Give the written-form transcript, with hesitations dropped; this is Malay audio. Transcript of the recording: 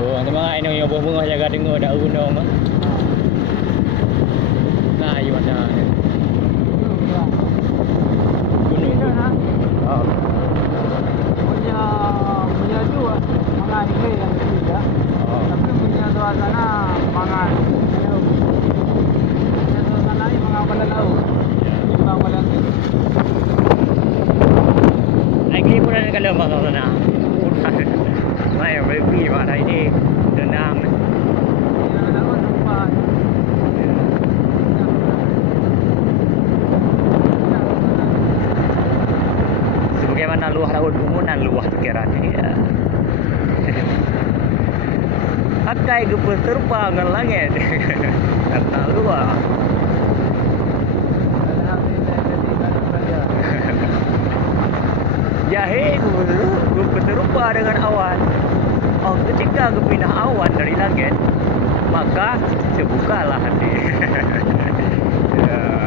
Oh, ang mga inong yung bunga jaga dengar dak uno mah. Nah, ayo ada. Gunung. Oh. Punya dua mga ini yang tiga. Oh. Tapi punya suasana mangan. Punya suasana ini mga palalau. Mga palalau. Ai ki pun ada kalau mak na. Mai baby mak dah ini denam. Sebagaimana luah laut bangunan luah pikiran ya. Akai gepe terbang ke langit. Kata luah. Jahe gepe terbang dengan awan. Oh, ketika kepindah awan dari langit, maka terbukalah hati. Ya.